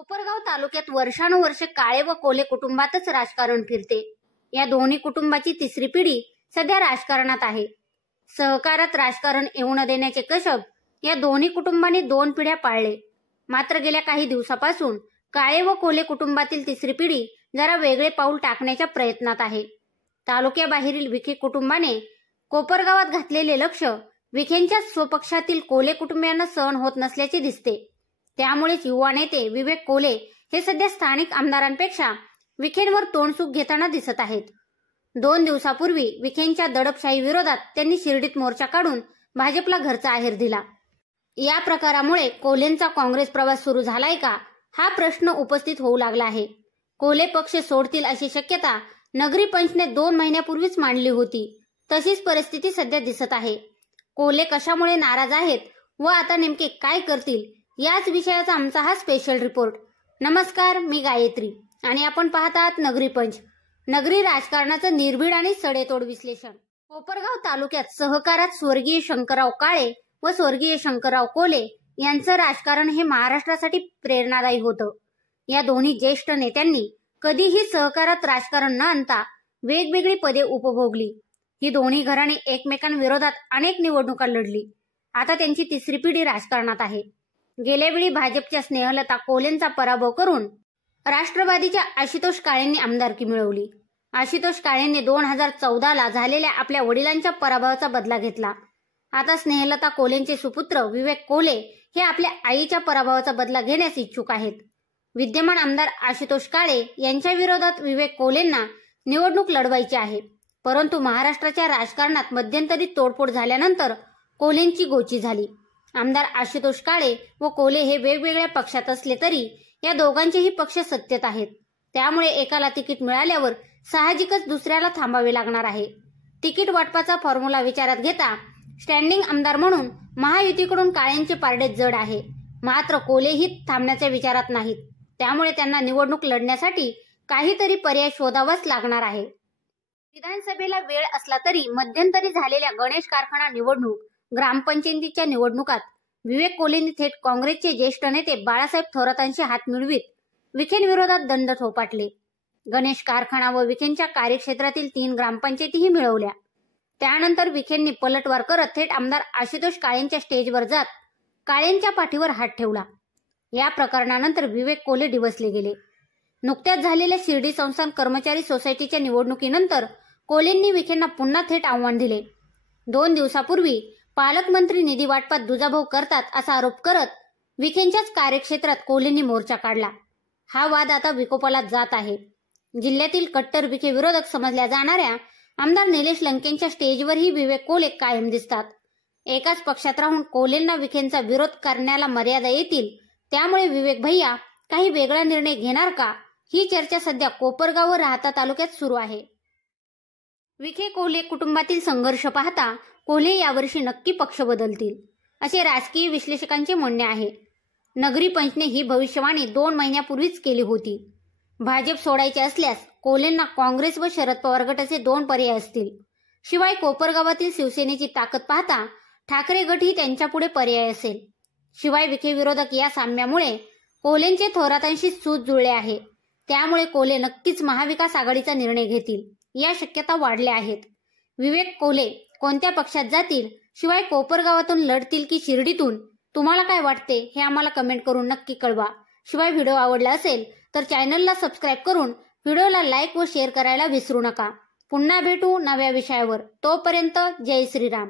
कोपरगाव तालुक्यात वर्षानुवर्षे काळे व कोले कुटुंबातच राजकारण फिरते। या दोन्ही कुटुंबाची तिसरी पिढी सध्या राजकारणात आहे। सहकारात राजकारण येऊ न देण्याचे कशब या दोन्ही कुटुंबांनी 2 पिढ्या पाळले। मात्र गेल्या काही दिवसापासून काळे व कोले कुटुंबातील तिसरी पिढी जरा वेगळे पाऊल टाकण्याच्या प्रयत्नात आहे। तालुक्याबाहेरील विखे कुटुंबाने कोपरगावात घातलेले लक्ष विखेंच्या स्वपक्षातील कोले कुटुंबियांना सहन होत नसल्याचे दिसते। त्यामुळेच युवा नेते विवेक कोले हे सध्या स्थानिक आमदारांपेक्षा विखेंवर तोंडसुख घेताना दिसत आहेत। 2 दिवसापूर्वी विखेंच्या दडपशाही विरोधात त्यांनी शिर्डीत मोर्चा काढून भाजपला घरचा आहेर दिला। या प्रकारामुळे कोल्हेंचा काँग्रेस प्रवास सुरू झालाय का हा प्रश्न उपस्थित होऊ लागला आहे। कोल्हे पक्ष सोडतील अशी शक्यता नगरी पंचने 2 महिन्यापूर्वीच मांडली होती। तशीच परिस्थिती सध्या दिसत आहे। कोल्हे कशामुळे नाराज आहेत व आता नेमके काय करतील याच विषयाचा आमचा हा स्पेशल रिपोर्ट। नमस्कार, मी गायत्री आणि आपण पाहत आहात नगरी पंच, नगरी राजकारणाचं निर्भीड आणि सडेतोड विश्लेषण। कोपरगाव तालुक्यात सहकारात स्वर्गीय शंकरराव काळे व स्वर्गीय शंकरराव कोले यांचं राजकारण हे महाराष्ट्रासाठी प्रेरणादायी होतं। या दोन्ही ज्येष्ठ नेत्यांनी कधीही सहकारात राजकारण न आणता वेगवेगळी पदे उपभोगली। ही दोन्ही घराणे एकमेकांविरोधात अनेक निवडणुका लढली। आता त्यांची तिसरी पिढी राजकारणात आहे। गेल्यावेळी भाजपच्या स्नेहलता कोलेंचा पराभव करून राष्ट्रवादीच्या आशुतोष काळेंनी आमदारकी मिळवली। आशुतोष काळेंनी 2014ला झालेल्या आपल्या वडिलांच्या पराभवाचा बदला घेतला। आता स्नेहलता कोलेंचे सुपुत्र विवेक कोले हे आपल्या आईच्या पराभवाचा बदला घेण्यास इच्छुक आहेत। विद्यमान आमदार आशुतोष काळे यांच्या विरोधात विवेक कोलेंना निवडणूक लढवायची आहे। परंतु महाराष्ट्राच्या राजकारणात मध्यंतरी तोडफोड झाल्यानंतर कोलेंची गोची झाली। आमदार आशुतोष काळे व कोले हे वेगवेगळ्या पक्षात असले तरी या दोघांचेही पक्ष सत्तेत आहेत। त्यामुळे एकाला तिकीट मिळाल्यावर साहजिकच दुसऱ्याला थांबावे लागणार आहे। तिकीट वाटपाचा फॉर्म्युला विचारात घेता स्टँडिंग आमदार म्हणून महायुतीकडून काळेंचे पारडे जड आहे। मात्र कोलेही थांबण्याच्या विचारात नाहीत। त्यामुळे त्यांना निवडणूक लढण्यासाठी काहीतरी पर्याय शोधावाच लागणार आहे। विधानसभेला वेळ असला तरी मध्यंतरी झालेल्या गणेश कारखाना निवडणूक, ग्रामपंचायतीच्या निवडणुकात विवेक कोलेंनी थेट काँग्रेसचे ज्येष्ठ नेते बाळासाहेब थोरातांशी हात मिळवीत विखेंविरोधात दंड थोपाटले। गणेश कारखाना व विखेंच्या कार्यक्षेत्रातील 3 ग्रामपंचायतीही मिळवल्या। त्यानंतर विखेंनी पलटवार करत थेट आमदार आशुतोष काळेंच्या स्टेजवर जात काळेंच्या पाठीवर हात ठेवला। या प्रकरणानंतर विवेक कोले डिवचले गेले। नुकत्याच झालेल्या शिर्डी संस्थान कर्मचारी सोसायटीच्या निवडणुकीनंतर कोलेंनी विखेंना पुन्हा थेट आव्हान दिले। 2 दिवसापूर्वी पालकमंत्री निधी वाटपात दुजाभाव करतात असा आरोप करत विखेंच्याच कार्यक्षेत्रात कोलेंनी मोर्चा काढला। हा वाद आता विकोपाला जात आहे। जिल्ह्यातील कट्टर विखे विरोधक समजल्या जाणाऱ्या आमदार निलेश लंकेंच्या स्टेजवरही विवेक कोले कायम दिसतात। एकाच पक्षात राहून कोलेंना विखेंचा विरोध करण्याला मर्यादा येतील। त्यामुळे विवेक भैया काही वेगळा निर्णय घेणार का ही चर्चा सध्या कोपरगाव व राहता तालुक्यात सुरू आहे। विखे कोले कुटुंबातील संघर्ष पाहता कोल्हे यावर्षी नक्की पक्ष बदलतील असे राजकीय विश्लेषकांचे म्हणणे आहे। नगरी पंचने ही भविष्यवाणी 2 महिन्यापूर्वीच केली होती। भाजप सोडायचे असल्यास कोल्हेंना काँग्रेस व शरद पवार गट असे 2 पर्याय असतील। शिवाय कोपरगावातील शिवसेनेची ताकद पाहता ठाकरे गटही त्यांच्यापुढे पर्याय असेल। शिवाय विखे विरोधक या साम्यामुळे कोल्हेंचे थोरातांशी सूत जुळले आहे। त्यामुळे कोल्हे नक्कीच महाविकास आघाडीचा निर्णय घेतील या शक्यता वाढल्या आहेत। विवेक कोल्हे कोणत्या पक्षात जातील, शिवाय कोपरगावातून लढतील की शिर्डीतून, तुम्हाला काय वाटते हे आम्हाला कमेंट करून नक्की कळवा। शिवाय व्हिडिओ आवडला असेल तर चॅनलला सबस्क्राईब करून व्हिडिओला लाईक व शेअर करायला विसरू नका। पुन्हा भेटू नव्या विषयावर। तोपर्यंत जय श्रीराम।